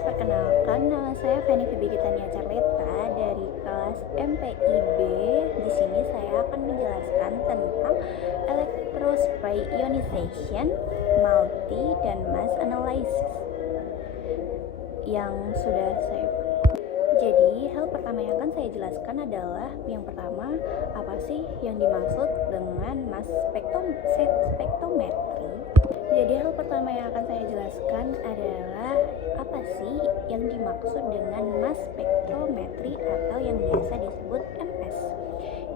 Perkenalkan, nama saya Feni Febigitania Carleta dari kelas MPIB. Di sini saya akan menjelaskan tentang electrospray ionization, multi, dan mass analysis yang sudah saya. Jadi, hal pertama yang akan saya jelaskan adalah yang pertama, apa sih yang dimaksud dengan mass spektrometri? Jadi, hal pertama yang akan saya jelaskan adalah apa sih yang dimaksud dengan mass spektrometri atau yang biasa disebut MS.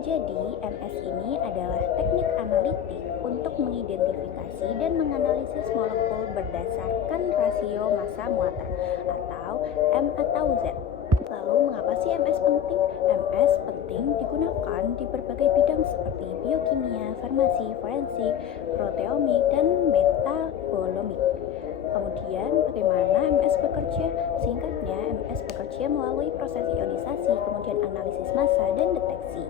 Jadi, MS ini adalah teknik analitik untuk mengidentifikasi dan menganalisis molekul berdasarkan rasio massa muatan atau M atau Z. Lalu, mengapa sih MS penting? MS penting digunakan di berbagai bidang seperti biokimia, farmasi, forensik, proteomik, dan metabolomik. Kemudian, bagaimana MS bekerja? Singkatnya, MS bekerja melalui proses ionisasi, kemudian analisis massa dan deteksi.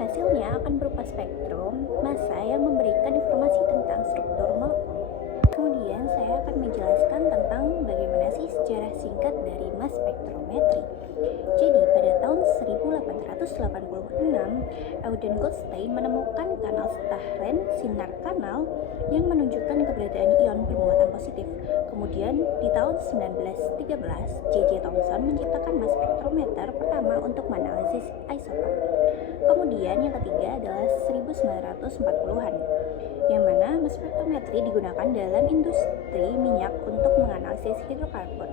Hasilnya akan berupa spektrum massa yang memberikan informasi tentang struktur molekul. Kemudian saya akan menjelaskan tentang bagaimana sih sejarah singkat dari mass spektrometri. Jadi pada tahun 1886, Eugen Goldstein menemukan kanal Stahlen sinar kanal yang menunjukkan keberadaan ion bermuatan positif. Kemudian di tahun 1913, J.J. Thomson menciptakan mass spektrometer pertama untuk menganalisis isotop. Kemudian yang ketiga adalah 1940-an, yang mana mass spektrometri digunakan dalam industri minyak untuk menganalisis hidrokarbon.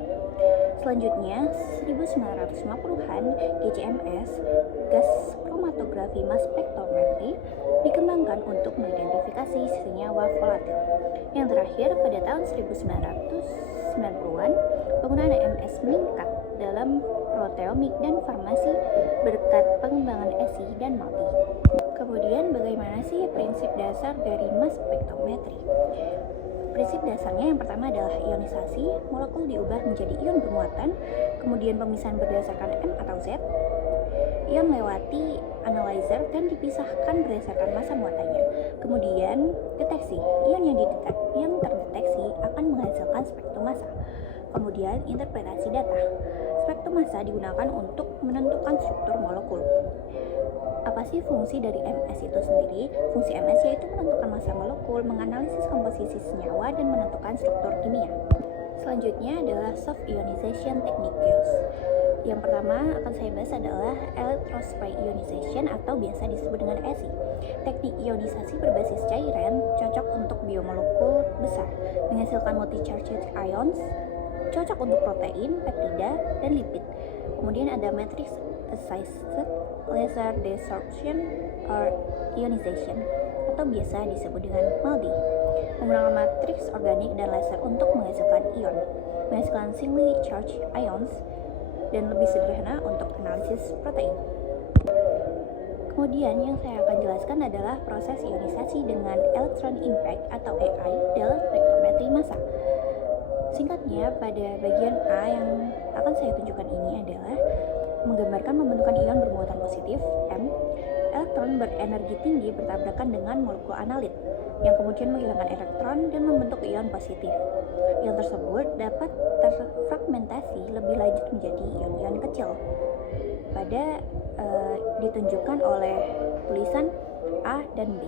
Selanjutnya, 1950-an, GCMS, gas kromatografi mass spektrometri, dikembangkan untuk mengidentifikasi senyawa volatil. Yang terakhir, pada tahun 1990-an, penggunaan MS meningkat dalam proteomik dan farmasi berkat pengembangan ESI dan multi. Kemudian, bagaimana sih prinsip dasar dari mass spektrometri? Prinsip dasarnya yang pertama adalah ionisasi, molekul diubah menjadi ion bermuatan, kemudian pemisahan berdasarkan M atau Z, ion melewati analyzer dan dipisahkan berdasarkan massa muatannya. Kemudian, deteksi, ion yang terdeteksi akan menghasilkan spektrum massa. Kemudian, interpretasi data. Spektrum massa digunakan untuk menentukan struktur molekul. Apa sih fungsi dari MS itu sendiri? Fungsi MS yaitu menentukan massa molekul, menganalisis komposisi senyawa, dan menentukan struktur kimia. Selanjutnya adalah soft ionization techniques. Yang pertama akan saya bahas adalah electrospray ionization atau biasa disebut dengan ESI. Teknik ionisasi berbasis cairan cocok untuk biomolekul besar, menghasilkan multi-charged ions, cocok untuk protein, peptida, dan lipid. Kemudian ada matrix assisted laser desorption or ionization atau biasa disebut dengan MALDI, menggunakan matriks organik dan laser untuk menghasilkan ion, menghasilkan singly charged ions, dan lebih sederhana untuk analisis protein. Kemudian yang saya akan jelaskan adalah proses ionisasi dengan electron impact atau EI dalam spektrometri massa. Singkatnya, pada bagian A yang akan saya tunjukkan ini adalah menggambarkan pembentukan ion bermuatan positif M. Elektron berenergi tinggi bertabrakan dengan molekul analit yang kemudian menghilangkan elektron dan membentuk ion positif. Ion tersebut dapat terfragmentasi lebih lanjut menjadi ion-ion kecil. Ditunjukkan oleh tulisan A dan B.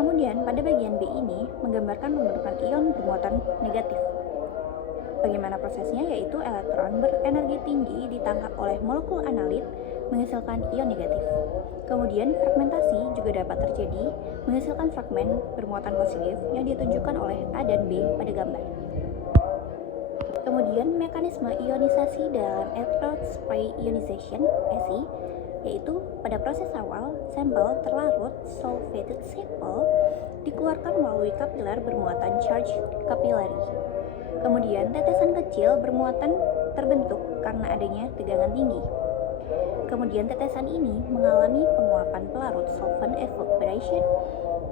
Kemudian pada bagian B ini menggambarkan pembentukan ion bermuatan negatif. Bagaimana prosesnya? Yaitu elektron berenergi tinggi ditangkap oleh molekul analit menghasilkan ion negatif. Kemudian fragmentasi juga dapat terjadi menghasilkan fragmen bermuatan positif yang ditunjukkan oleh A dan B pada gambar. Kemudian mekanisme ionisasi dalam electrospray ionization (ESI) yaitu pada proses awal sampel terlarut solvated sample dikeluarkan melalui kapiler bermuatan charge capillary. Kemudian tetesan kecil bermuatan terbentuk karena adanya tegangan tinggi. Kemudian tetesan ini mengalami penguapan pelarut solvent evaporation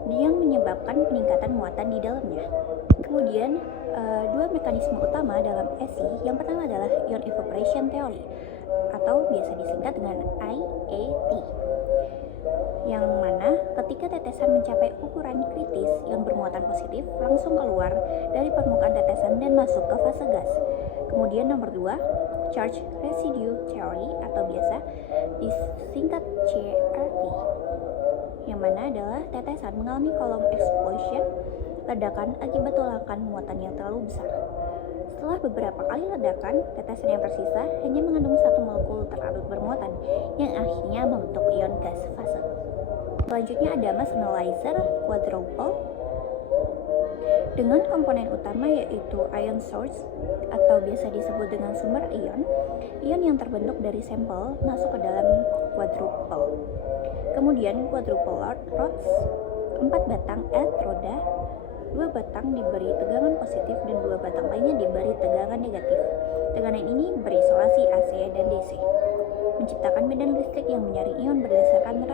yang menyebabkan peningkatan muatan di dalamnya. Kemudian dua mekanisme utama dalam ESI. Yang pertama adalah ion evaporation theory atau biasa disingkat dengan IET, yang mana Ketika tetesan mencapai ukuran kritis, ion bermuatan positif langsung keluar dari permukaan tetesan dan masuk ke fase gas. Kemudian nomor 2, Charge Residue Theory atau biasa disingkat CRT, yang mana adalah tetesan mengalami column explosion, ledakan akibat tolakan muatan yang terlalu besar. Setelah beberapa kali ledakan, tetesan yang tersisa hanya mengandung satu molekul terlarut bermuatan yang akhirnya membentuk ion gas fase. Selanjutnya ada mass analyzer quadruple dengan komponen utama yaitu ion source atau biasa disebut dengan sumber ion. Ion yang terbentuk dari sampel masuk ke dalam quadruple. Kemudian quadruple rods, 4 batang elektroda, 2 batang diberi tegangan positif dan 2 batang lainnya diberi tegangan negatif. Tegangan ini berisolasi AC dan DC, menciptakan medan listrik yang menyaring ion berdasarkan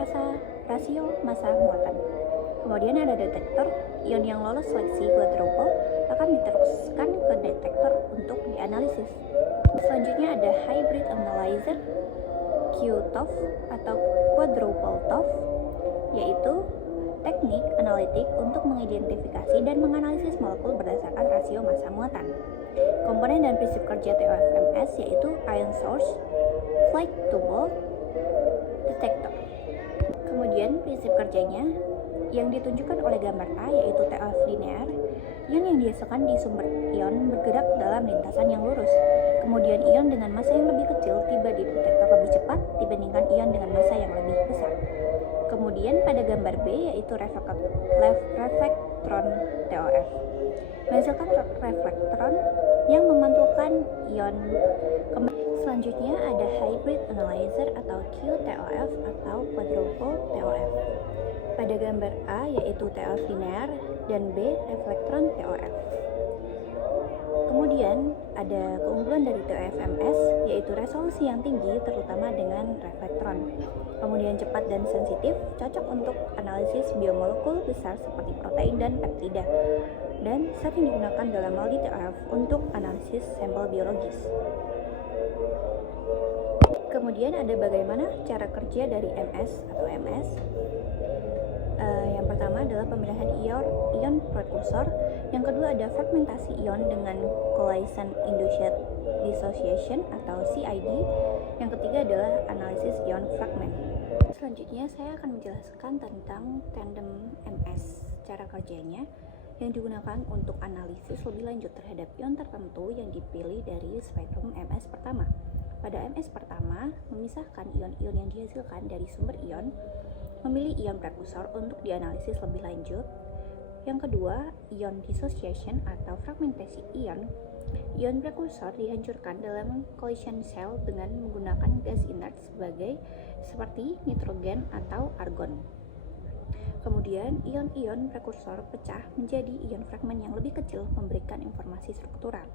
rasio massa muatan. Kemudian ada detektor, ion yang lolos seleksi quadruple akan diteruskan ke detektor untuk dianalisis. Selanjutnya ada hybrid analyzer Q-TOF atau quadruple TOF, yaitu teknik analitik untuk mengidentifikasi dan menganalisis molekul berdasarkan rasio massa muatan. Komponen dan prinsip kerja TOFMS yaitu ion source, flight tubule, detector. Kemudian prinsip kerjanya yang ditunjukkan oleh gambar A yaitu TOF linear, ion yang dihasilkan di sumber ion bergerak dalam lintasan yang lurus. Kemudian ion dengan massa yang lebih kecil tiba di detektor lebih cepat dibandingkan ion dengan massa yang lebih besar. Kemudian pada gambar B yaitu reflektron TOF, menghasilkan reflektron yang memantulkan ion. Selanjutnya ada hybrid analyzer atau QTOF atau quadruple TOF. Pada gambar A yaitu TOF linear dan B reflektron TOF. Kemudian ada keunggulan dari TOFMS yaitu resolusi yang tinggi terutama dengan reflektron. Kemudian cepat dan sensitif, cocok untuk analisis biomolekul besar seperti protein dan peptida, dan sering digunakan dalam multi TOF untuk analisis sampel biologis. Kemudian ada bagaimana cara kerja dari MS atau MS. Yang pertama adalah pemindahan ion prekursor. Yang kedua ada fragmentasi ion dengan collision induced dissociation atau CID. Yang ketiga adalah analisis ion fragment. Selanjutnya saya akan menjelaskan tentang tandem MS, cara kerjanya yang digunakan untuk analisis lebih lanjut terhadap ion tertentu yang dipilih dari spektrum MS pertama. Pada MS pertama, memisahkan ion-ion yang dihasilkan dari sumber ion, memilih ion prekursor untuk dianalisis lebih lanjut. Yang kedua, ion dissociation atau fragmentasi ion. Ion prekursor dihancurkan dalam collision cell dengan menggunakan gas inert seperti nitrogen atau argon. Kemudian, ion-ion prekursor pecah menjadi ion fragmen yang lebih kecil memberikan informasi struktural.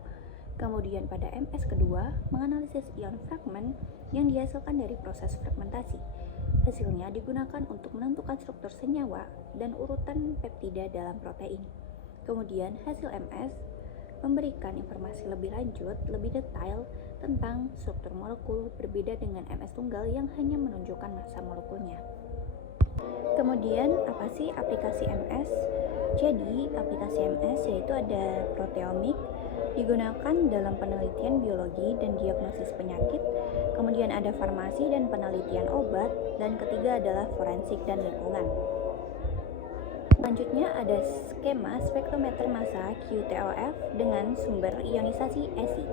Kemudian pada MS kedua, menganalisis ion fragmen yang dihasilkan dari proses fragmentasi. Hasilnya digunakan untuk menentukan struktur senyawa dan urutan peptida dalam protein. Kemudian hasil MS memberikan informasi lebih lanjut, lebih detail tentang struktur molekul berbeda dengan MS tunggal yang hanya menunjukkan massa molekulnya. Kemudian apa sih aplikasi MS? Jadi aplikasi MS yaitu ada proteomik, digunakan dalam penelitian biologi dan diagnosis penyakit, kemudian ada farmasi dan penelitian obat, dan ketiga adalah forensik dan lingkungan. Selanjutnya ada skema spektrometer massa QTOF dengan sumber ionisasi ESI.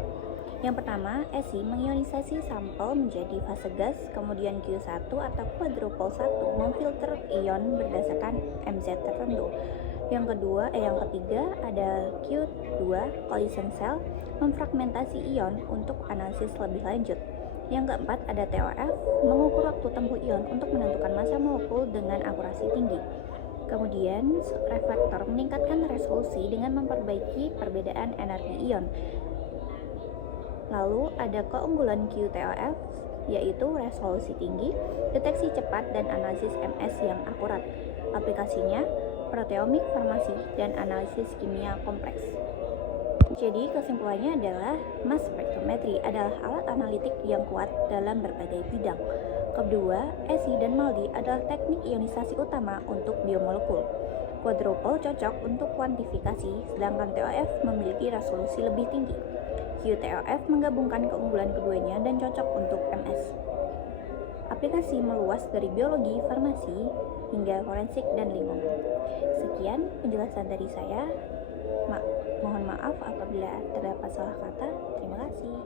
Yang pertama, ESI mengionisasi sampel menjadi fase gas, kemudian Q1 atau quadruple 1 memfilter ion berdasarkan MZ tertentu. Yang ketiga ada Q2 collision cell memfragmentasi ion untuk analisis lebih lanjut. Yang keempat ada TOF mengukur waktu tempuh ion untuk menentukan massa molekul dengan akurasi tinggi. Kemudian reflektor meningkatkan resolusi dengan memperbaiki perbedaan energi ion. Lalu ada keunggulan QTOF yaitu resolusi tinggi, deteksi cepat dan analisis MS yang akurat. Aplikasinya proteomik, farmasi, dan analisis kimia kompleks. Jadi kesimpulannya adalah mass spectrometry adalah alat analitik yang kuat dalam berbagai bidang. Kedua, ESI dan MALDI adalah teknik ionisasi utama untuk biomolekul. Quadrupole cocok untuk kuantifikasi, sedangkan TOF memiliki resolusi lebih tinggi. QTOF menggabungkan keunggulan keduanya dan cocok untuk MS. Aplikasi meluas dari biologi, farmasi, hingga forensik dan lingkungan. Sekian penjelasan dari saya. Mohon maaf apabila terdapat salah kata. Terima kasih.